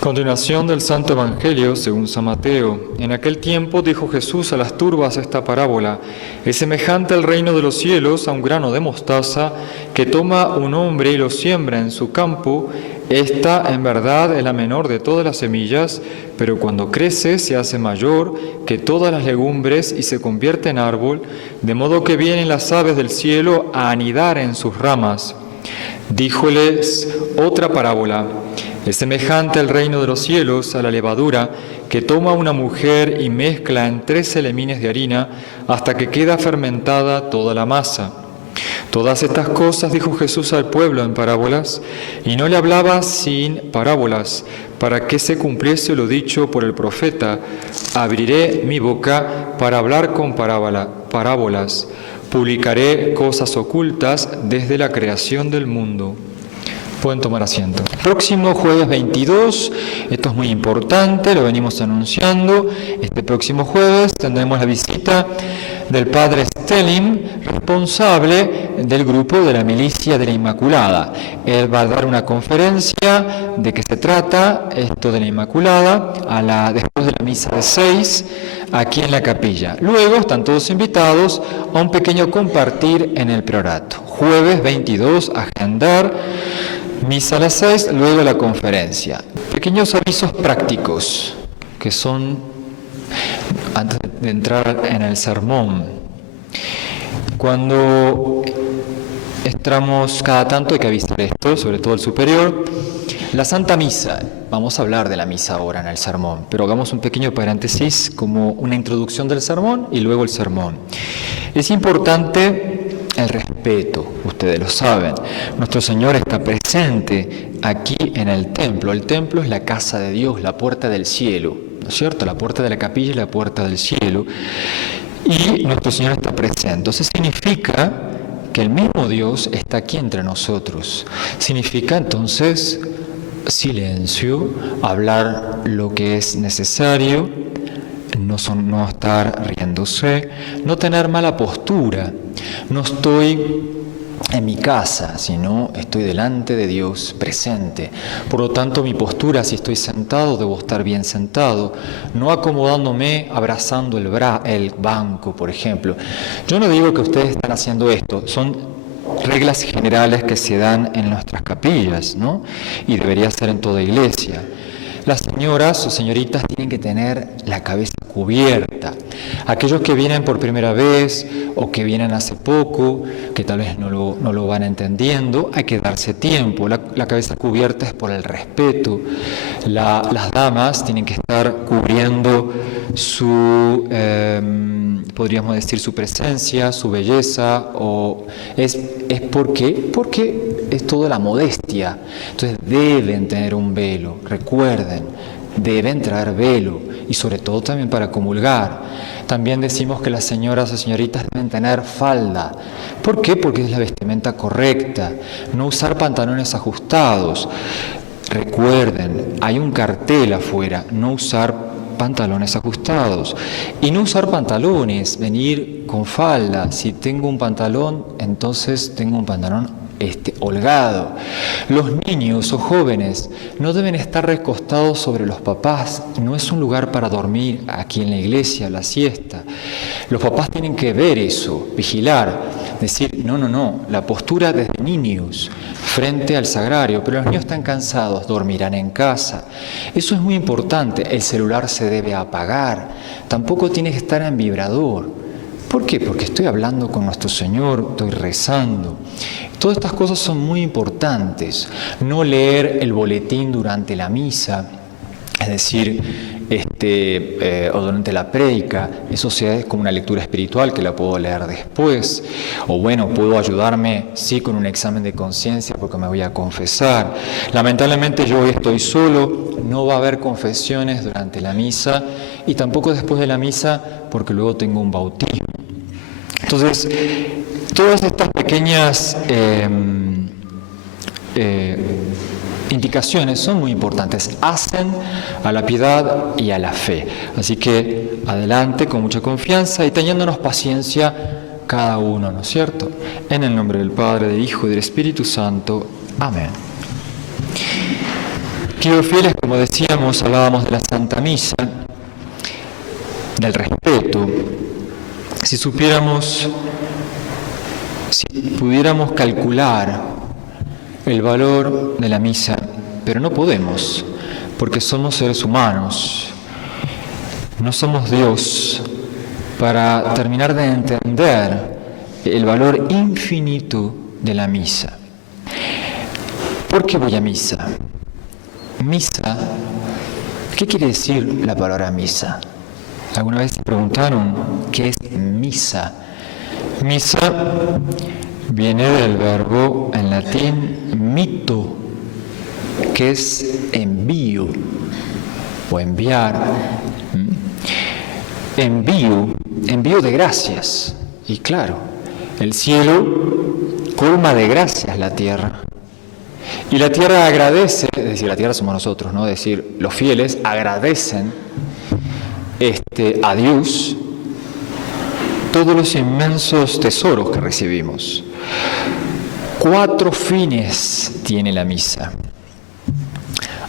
Continuación del Santo Evangelio según San Mateo. En aquel tiempo dijo Jesús a las turbas esta parábola: es semejante al reino de los cielos a un grano de mostaza que toma un hombre y lo siembra en su campo. Esta en verdad es la menor de todas las semillas, pero cuando crece se hace mayor que todas las legumbres y se convierte en árbol, de modo que vienen las aves del cielo a anidar en sus ramas. Díjoles otra parábola: es semejante el reino de los cielos a la levadura que toma una mujer y mezcla en 13 lemines de harina hasta que queda fermentada toda la masa. Todas estas cosas dijo Jesús al pueblo en parábolas, y no le hablaba sin parábolas, para que se cumpliese lo dicho por el profeta: abriré mi boca para hablar con parábolas, publicaré cosas ocultas desde la creación del mundo. Pueden tomar asiento. Próximo jueves 22, esto es muy importante, lo venimos anunciando. Este próximo jueves tendremos la visita del Padre Stelling, responsable del grupo de la Milicia de la Inmaculada. Él va a dar una conferencia de qué se trata esto de la Inmaculada después de la misa de 6, aquí en la capilla. Luego están todos invitados a un pequeño compartir en el priorato. Jueves 22, agendar. Misa a las 6, luego la conferencia. Pequeños avisos prácticos, que son, antes de entrar en el sermón. Cuando entramos cada tanto, hay que avisar esto, sobre todo el superior. La Santa Misa, vamos a hablar de la misa ahora en el sermón, pero hagamos un pequeño paréntesis como una introducción del sermón y luego el sermón. Es importante el respeto, ustedes lo saben. Nuestro Señor está presente aquí en el templo. El templo es la casa de Dios, la puerta del cielo, ¿no es cierto? La puerta de la capilla es la puerta del cielo. Y nuestro Señor está presente. Eso significa que el mismo Dios está aquí entre nosotros. Significa entonces silencio, hablar lo que es necesario, no estar riéndose, no tener mala postura. No estoy en mi casa, sino estoy delante de Dios presente. Por lo tanto, mi postura, si estoy sentado, debo estar bien sentado, no acomodándome, abrazando el banco, por ejemplo. Yo no digo que ustedes están haciendo esto, son reglas generales que se dan en nuestras capillas, ¿no? Y debería ser en toda iglesia. Las señoras o señoritas tienen que tener la cabeza cubierta. Aquellos que vienen por primera vez o que vienen hace poco, que tal vez no lo van entendiendo, hay que darse tiempo. La cabeza cubierta es por el respeto. Las damas tienen que estar cubriendo podríamos decir, su presencia, su belleza, o es porque es toda la modestia. Entonces deben tener un velo, recuerden, deben traer velo, y sobre todo también para comulgar. También decimos que las señoras o señoritas deben tener falda. ¿Por qué? Porque es la vestimenta correcta. No usar pantalones ajustados. Recuerden, hay un cartel afuera, no usar pantalones ajustados. Y no usar pantalones, venir con falda. Si tengo un pantalón, entonces tengo un pantalón holgado. Los niños o jóvenes no deben estar recostados sobre los papás. No es un lugar para dormir aquí en la iglesia, la siesta. Los papás tienen que ver eso, vigilar, decir, no, la postura desde niños frente al sagrario, pero los niños están cansados, dormirán en casa. Eso es muy importante. El celular se debe apagar, tampoco tiene que estar en vibrador. ¿Por qué? Porque estoy hablando con nuestro Señor, estoy rezando. Todas estas cosas son muy importantes. No leer el boletín durante la misa, es decir, o durante la prédica, eso sea es como una lectura espiritual que la puedo leer después. O bueno, puedo ayudarme, sí, con un examen de conciencia porque me voy a confesar. Lamentablemente yo hoy estoy solo, no va a haber confesiones durante la misa y tampoco después de la misa porque luego tengo un bautismo. Entonces, todas estas pequeñas indicaciones son muy importantes, hacen a la piedad y a la fe. Así que adelante con mucha confianza y teniéndonos paciencia cada uno, ¿no es cierto? En el nombre del Padre, del Hijo y del Espíritu Santo. Amén. Queridos fieles, como decíamos, hablábamos de la Santa Misa, del respeto. Si pudiéramos calcular el valor de la misa, pero no podemos, porque somos seres humanos, no somos Dios, para terminar de entender el valor infinito de la misa. ¿Por qué voy a misa? Misa, ¿qué quiere decir la palabra misa? ¿Alguna vez se preguntaron qué es misa? Misa viene del verbo en latín mito, que es envío o enviar. Envío de gracias. Y claro, el cielo colma de gracias la tierra. Y la tierra agradece, es decir, la tierra somos nosotros, ¿no? Es decir, los fieles agradecen a Dios todos los inmensos tesoros que recibimos. 4 fines tiene la misa.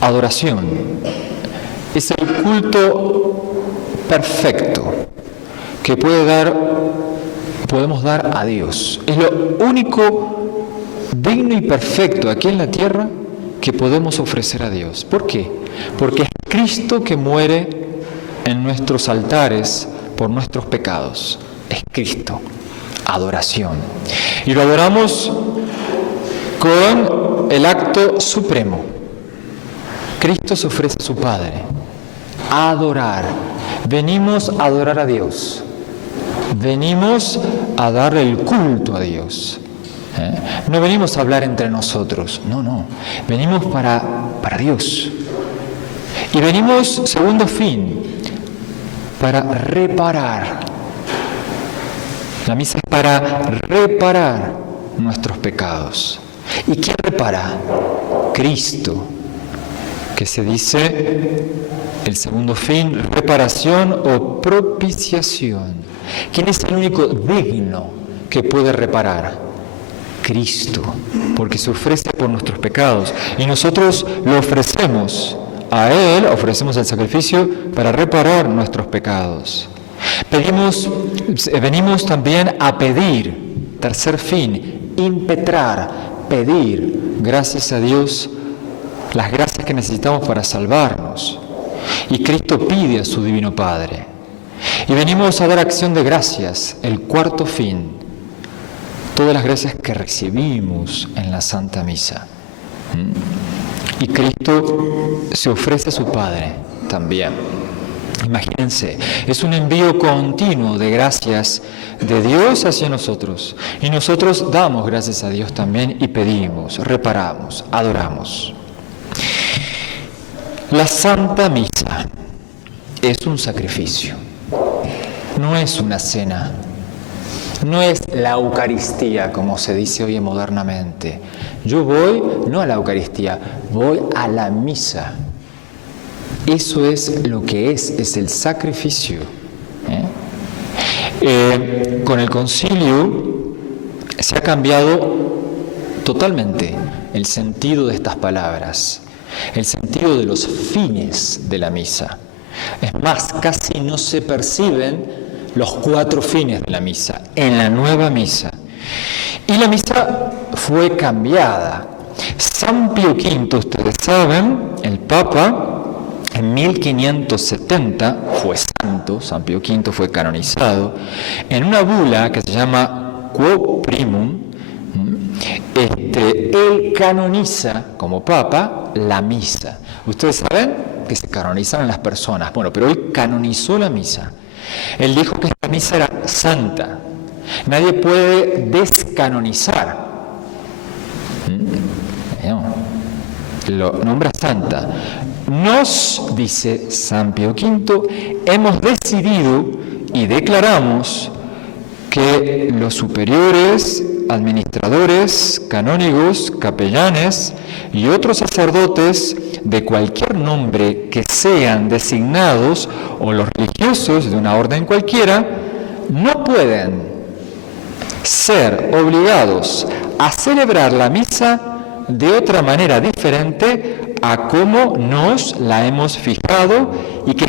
Adoración. Es el culto perfecto que podemos dar a Dios. Es lo único digno y perfecto aquí en la tierra que podemos ofrecer a Dios. ¿Por qué? Porque es Cristo que muere en nuestros altares por nuestros pecados. Es Cristo. Adoración. Y lo adoramos con el acto supremo. Cristo se ofrece a su Padre. Adorar. Venimos a adorar a Dios. Venimos a darle el culto a Dios. No venimos a hablar entre nosotros, no. Venimos para Dios. Y venimos, segundo fin, para reparar. La misa es para reparar nuestros pecados. ¿Y quién repara? Cristo, que se dice el segundo fin, reparación o propiciación. ¿Quién es el único digno que puede reparar? Cristo, porque se ofrece por nuestros pecados y nosotros lo ofrecemos a Él, ofrecemos el sacrificio para reparar nuestros pecados. Venimos también a pedir, tercer fin, impetrar, pedir, gracias a Dios, las gracias que necesitamos para salvarnos. Y Cristo pide a su Divino Padre. Y venimos a dar acción de gracias, el cuarto fin, todas las gracias que recibimos en la Santa Misa. Y Cristo se ofrece a su Padre también. Imagínense, es un envío continuo de gracias de Dios hacia nosotros. Y nosotros damos gracias a Dios también y pedimos, reparamos, adoramos. La Santa Misa es un sacrificio, no es una cena. No es la Eucaristía, como se dice hoy modernamente. Yo voy no a la Eucaristía, voy a la misa. Eso es lo que es el sacrificio. Con el concilio se ha cambiado totalmente el sentido de estas palabras, el sentido de los fines de la misa. Es más, casi no se perciben los 4 fines de la misa, en la nueva misa. Y la misa fue cambiada. San Pío V, ustedes saben, el Papa, en 1570 fue santo, San Pío V fue canonizado, en una bula que se llama Quo Primum, él canoniza como Papa la misa. Ustedes saben que se canonizan las personas, bueno, pero él canonizó la misa. Él dijo que esta misa era santa. Nadie puede descanonizar. Lo nombra santa. Nos, dice San Pío V, hemos decidido y declaramos que los superiores, administradores, canónigos, capellanes y otros sacerdotes de cualquier nombre que sean designados o los religiosos de una orden cualquiera no pueden ser obligados a celebrar la misa de otra manera diferente a cómo nos la hemos fijado y que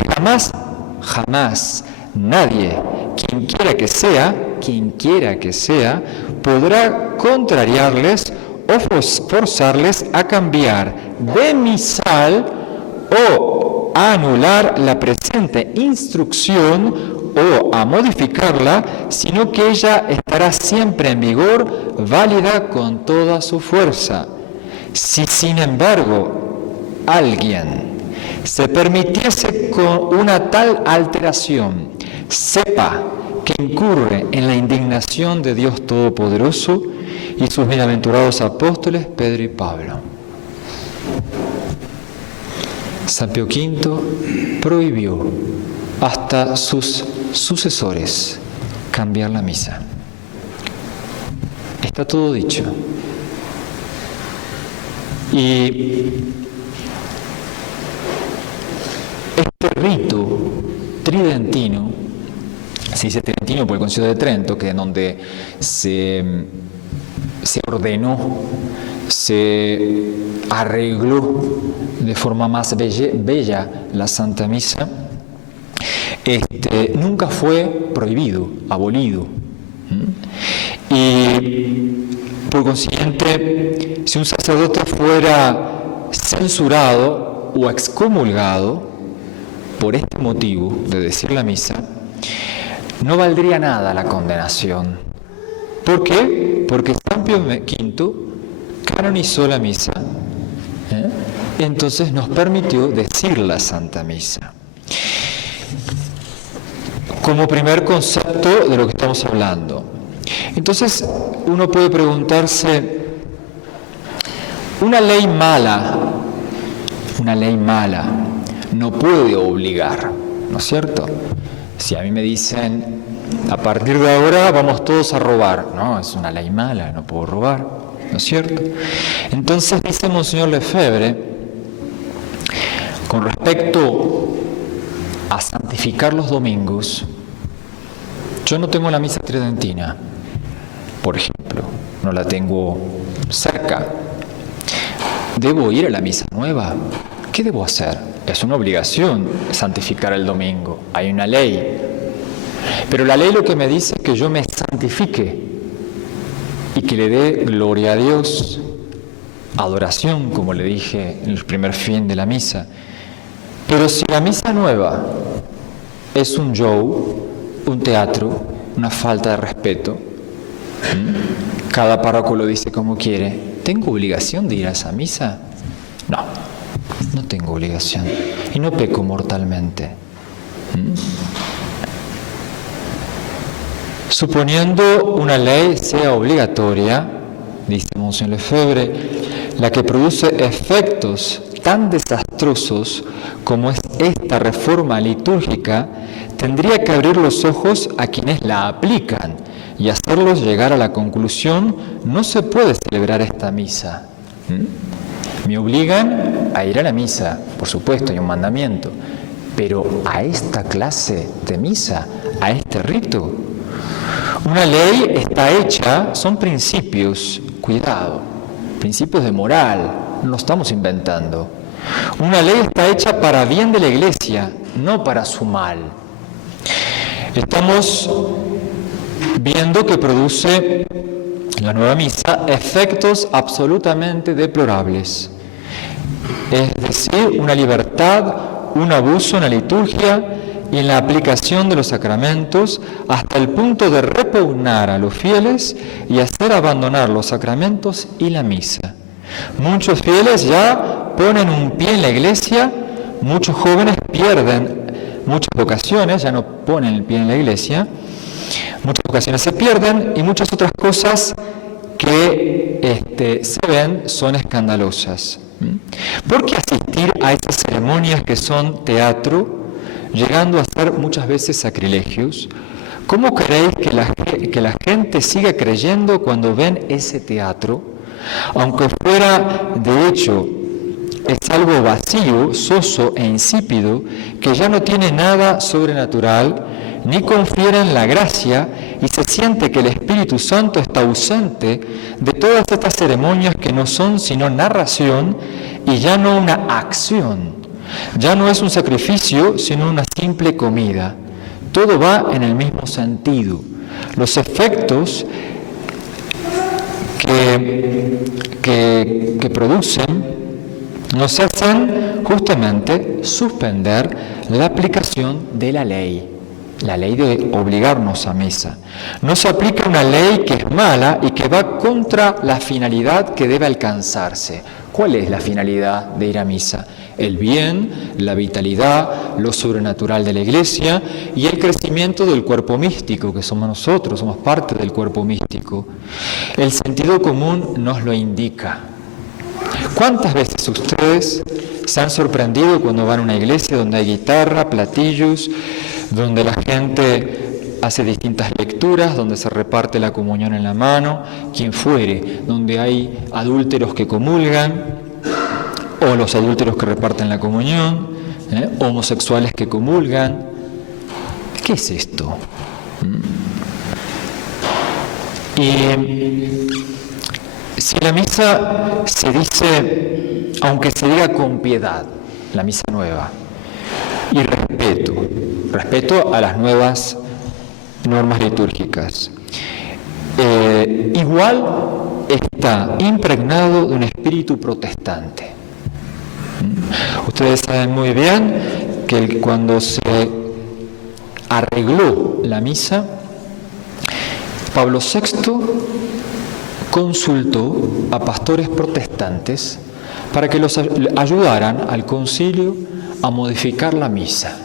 jamás nadie, quien quiera que sea, podrá contrariarles o forzarles a cambiar de misal o a anular la presente instrucción o a modificarla, sino que ella estará siempre en vigor, válida con toda su fuerza. Si, sin embargo, alguien se permitiese con una tal alteración, sepa que incurre en la indignación de Dios Todopoderoso y sus bienaventurados apóstoles Pedro y Pablo. San Pío V prohibió hasta sus sucesores cambiar la misa. Está todo dicho. Y este rito tridentino, se dice tridentino por el Concilio de Trento, que es donde se ordenó, se arregló de forma más bella la Santa Misa, nunca fue prohibido, abolido. Y por consiguiente, si un sacerdote fuera censurado o excomulgado por este motivo de decir la misa, no valdría nada la condenación. ¿Por qué? Porque San Pío V canonizó la misa, entonces nos permitió decir la Santa Misa. Como primer concepto de lo que estamos hablando. Entonces, uno puede preguntarse, una ley mala no puede obligar, ¿no es cierto? Si a mí me dicen, a partir de ahora vamos todos a robar, no, es una ley mala, no puedo robar, ¿no es cierto? Entonces dice Monseñor Lefebvre, con respecto a santificar los domingos, yo no tengo la misa tridentina, por ejemplo, no la tengo cerca. ¿Debo ir a la misa nueva? ¿Qué debo hacer? Es una obligación santificar el domingo, hay una ley. Pero la ley lo que me dice es que yo me santifique y que le dé gloria a Dios, adoración, como le dije en el primer fin de la misa. Pero si la misa nueva es un show, un teatro, una falta de respeto, cada párroco lo dice como quiere, ¿tengo obligación de ir a esa misa? No, no tengo obligación y no peco mortalmente. Suponiendo una ley sea obligatoria, dice Monseñor Lefebvre, la que produce efectos tan desastrosos como es esta reforma litúrgica, tendría que abrir los ojos a quienes la aplican y hacerlos llegar a la conclusión: no se puede celebrar esta misa. Me obligan a ir a la misa, por supuesto, hay un mandamiento, pero a esta clase de misa, a este rito. Una ley está hecha, son principios, cuidado, principios de moral, no lo estamos inventando. Una ley está hecha para bien de la Iglesia, no para su mal. Estamos viendo que produce la nueva misa efectos absolutamente deplorables. Es decir, una libertad, un abuso en la liturgia y en la aplicación de los sacramentos hasta el punto de repugnar a los fieles y hacer abandonar los sacramentos y la misa. Muchos fieles ya ponen un pie en la iglesia, muchos jóvenes pierden muchas vocaciones, ya no ponen el pie en la iglesia, muchas vocaciones se pierden y muchas otras cosas que se ven son escandalosas. ¿Por qué asistir a esas ceremonias que son teatro, llegando a ser muchas veces sacrilegios? ¿Cómo queréis que la gente siga creyendo cuando ven ese teatro? Aunque fuera, de hecho, es algo vacío, soso e insípido, que ya no tiene nada sobrenatural, ni confiera en la gracia y se siente que el Espíritu Santo está ausente de todas estas ceremonias que no son sino narración y ya no una acción. Ya no es un sacrificio, sino una simple comida. Todo va en el mismo sentido. Los efectos que producen nos hacen justamente suspender la aplicación de la ley de obligarnos a misa. No se aplica una ley que es mala y que va contra la finalidad que debe alcanzarse. ¿Cuál es la finalidad de ir a misa? El bien, la vitalidad, lo sobrenatural de la Iglesia y el crecimiento del cuerpo místico, que somos nosotros, somos parte del cuerpo místico. El sentido común nos lo indica. ¿Cuántas veces ustedes se han sorprendido cuando van a una iglesia donde hay guitarra, platillos, donde la gente hace distintas lecturas, donde se reparte la comunión en la mano, quien fuere, donde hay adúlteros que comulgan, o los adúlteros que reparten la comunión, homosexuales que comulgan? ¿Qué es esto? Y si la misa se dice, aunque se diga con piedad, la misa nueva, y respeto a las nuevas normas litúrgicas, igual está impregnado de un espíritu protestante. Ustedes saben muy bien que cuando se arregló la misa, Pablo VI consultó a pastores protestantes para que los ayudaran al concilio a modificar la misa.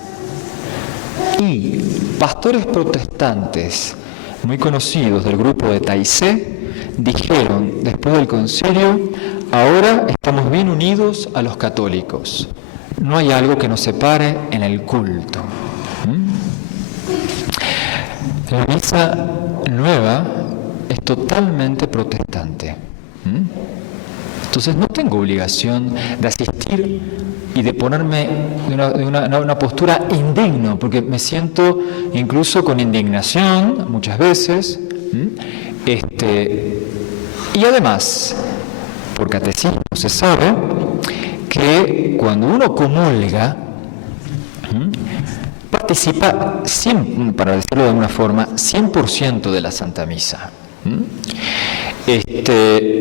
Y pastores protestantes muy conocidos del grupo de Taizé dijeron después del concilio: ahora estamos bien unidos a los católicos, no hay algo que nos separe en el culto. La misa nueva es totalmente protestante. Entonces no tengo obligación de asistir y de ponerme de una postura indigno, porque me siento incluso con indignación muchas veces. Y además, por catecismo se sabe que cuando uno comulga, participa, para decirlo de alguna forma, 100% de la Santa Misa.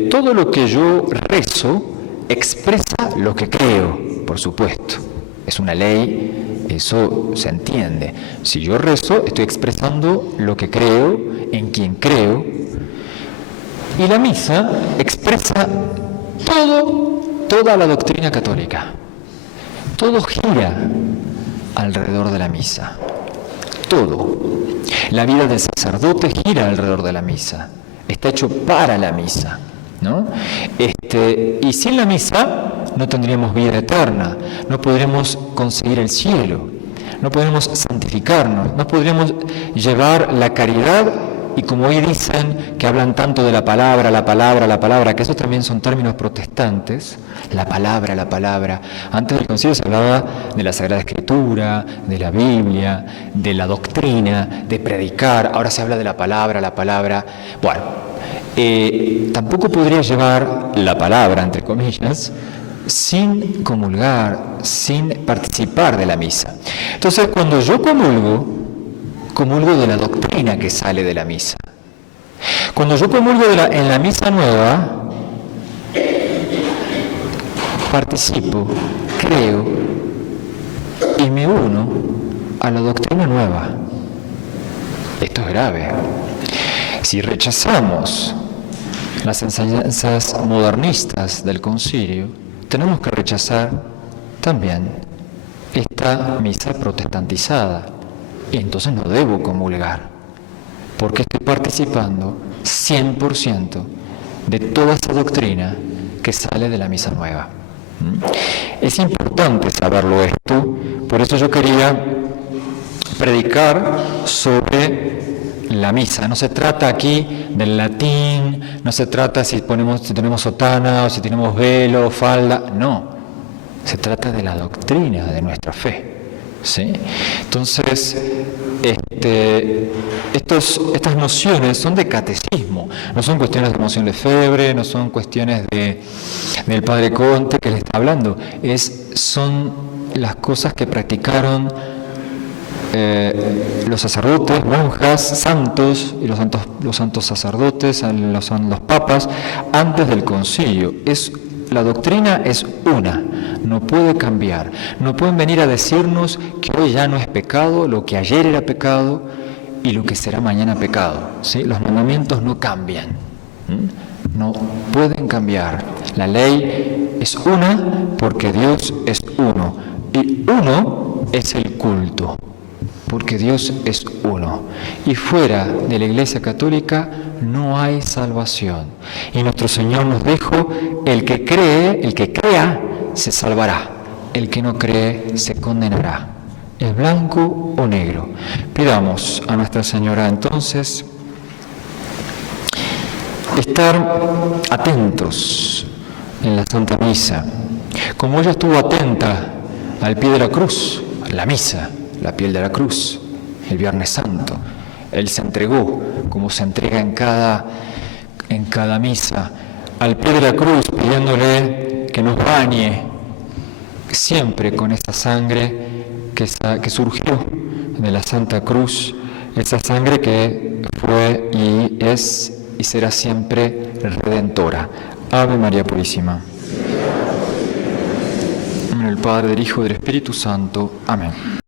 Todo lo que yo rezo expresa lo que creo, por supuesto. Es una ley, eso se entiende. Si yo rezo, estoy expresando lo que creo, en quien creo. Y la misa expresa toda la doctrina católica. Todo gira alrededor de la misa. Todo. La vida del sacerdote gira alrededor de la misa. Está hecho para la misa, ¿no? Y sin la misa no tendríamos vida eterna, no podremos conseguir el cielo, no podremos santificarnos, no podremos llevar la caridad. Y como hoy dicen que hablan tanto de la palabra, que esos también son términos protestantes, la palabra. Antes del concilio se hablaba de la Sagrada Escritura, de la Biblia, de la doctrina, de predicar. Ahora se habla de la palabra. Bueno, tampoco podría llevar la palabra, entre comillas, sin comulgar, sin participar de la misa. Entonces, cuando yo comulgo de la doctrina que sale de la misa. Cuando yo comulgo en la misa nueva, participo, creo y me uno a la doctrina nueva. Esto es grave. Si rechazamos las enseñanzas modernistas del concilio, tenemos que rechazar también esta misa protestantizada. Y entonces no debo comulgar, porque estoy participando 100% de toda esa doctrina que sale de la misa nueva. Es importante saberlo esto, por eso yo quería predicar sobre la misa. No se trata aquí del latín, no se trata si tenemos sotana o si tenemos velo, falda, no. Se trata de la doctrina de nuestra fe. ¿Sí? Entonces, estas nociones son de catecismo, no son cuestiones de Monseñor Lefebvre, no son cuestiones del Padre Conte que le está hablando, son las cosas que practicaron los sacerdotes, monjas, santos, y los santos sacerdotes, los papas, antes del concilio. La doctrina es una, no puede cambiar. No pueden venir a decirnos que hoy ya no es pecado, lo que ayer era pecado y lo que será mañana pecado, ¿sí? Los mandamientos no cambian, no pueden cambiar. La ley es una porque Dios es uno, y uno es el culto, porque Dios es uno. Y fuera de la Iglesia Católica no hay salvación. Y nuestro Señor nos dijo, el que crea, se salvará. El que no cree, se condenará. ¿Es blanco o negro? Pidamos a Nuestra Señora entonces estar atentos en la Santa Misa. Como ella estuvo atenta al pie de la cruz, la misa, la piel de la cruz, el Viernes Santo. Él se entregó, como se entrega en cada misa, al pie de la cruz, pidiéndole que nos bañe siempre con esa sangre que surgió de la Santa Cruz, esa sangre que fue y es y será siempre redentora. Ave María Purísima. En el Padre, del Hijo y del Espíritu Santo. Amén.